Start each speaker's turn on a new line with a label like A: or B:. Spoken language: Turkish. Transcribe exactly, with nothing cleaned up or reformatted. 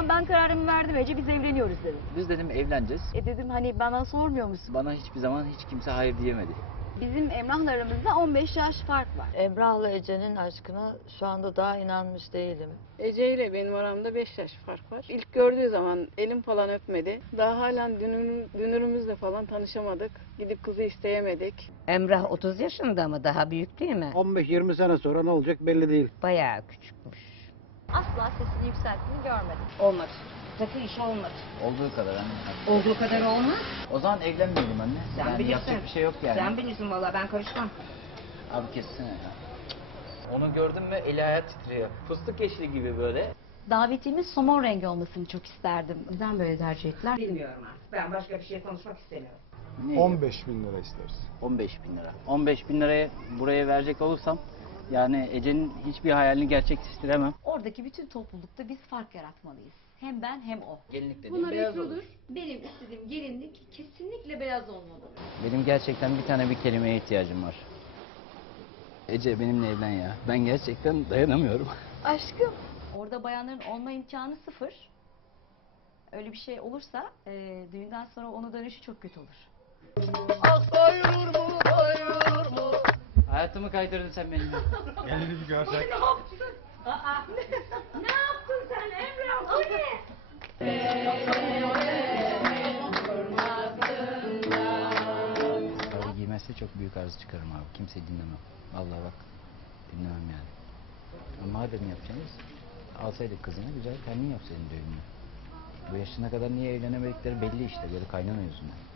A: Tamam, ben kararımı verdim Ece, biz evleniyoruz dedim.
B: Biz dedim evleneceğiz.
A: E dedim hani bana sormuyor musun?
B: Bana hiçbir zaman hiç kimse hayır diyemedi.
A: Bizim Emrah'la aramızda on beş yaş fark var.
C: Emrah'la Ece'nin aşkına şu anda daha inanmış değilim.
D: Ece ile benim aramda beş yaş fark var. İlk gördüğü zaman elim falan öpmedi. Daha halen dünür, dünürümüzle falan tanışamadık. Gidip kızı isteyemedik.
E: Emrah otuz yaşında mı? Daha büyük değil mi?
F: on beş yirmi sene sonra ne olacak belli değil.
E: Bayağı küçükmüş.
A: Asla sesini yükselttiğini görmedim.
E: Olmadı. Sakın işi olmadı.
B: Olduğu kadar anne.
E: Olduğu kadar olmaz.
B: O zaman evlenmeyelim anne.
E: Sen
B: yani
E: bilirsin.
B: yapacak bir şey yok yani.
E: Sen bilirsin valla, ben karışmam.
B: Abi kessene ya. Onu gördüm mü eli ayağı titriyor. Fıstık yeşili gibi böyle.
A: Davetimiz somon rengi olmasını çok isterdim.
E: Neden böyle tercih ettiler bilmiyorum artık. Ben başka bir şey konuşmak istemiyorum.
B: Ne?
G: on beş bin lira isteriz.
B: on beş bin lira. on beş bin liraya buraya verecek olursam yani Ece'nin hiçbir hayalini gerçekleştiremem.
A: Oradaki bütün toplulukta biz fark yaratmalıyız. Hem ben hem o.
B: Gelinlik dediğim
A: Buna
B: beyaz
A: retrodur.
B: olur.
A: Benim istediğim gelinlik kesinlikle beyaz olmalı.
B: Benim gerçekten bir tane bir kelimeye ihtiyacım var. Ece benimle evlen ya. Ben gerçekten dayanamıyorum.
A: Aşkım. Orada bayanların olma imkanı sıfır. Öyle bir şey olursa e, düğünden sonra onu dönüşü çok kötü olur.
B: Hayatımı kaydırdın sen benim.
G: Gelini bir görsek.
A: Ne yaptın sen Emrah? Bu ne?
B: Abi giymezse çok büyük arıza çıkarım abi. Kimseyi dinlemem. Vallahi bak dinlemem yani. Ama madem yapacaksınız alsaydık kızını güzel kendin yapsaydın düğününü. Bu yaşına kadar niye evlenemedikleri belli işte. Böyle kaynana yüzünden.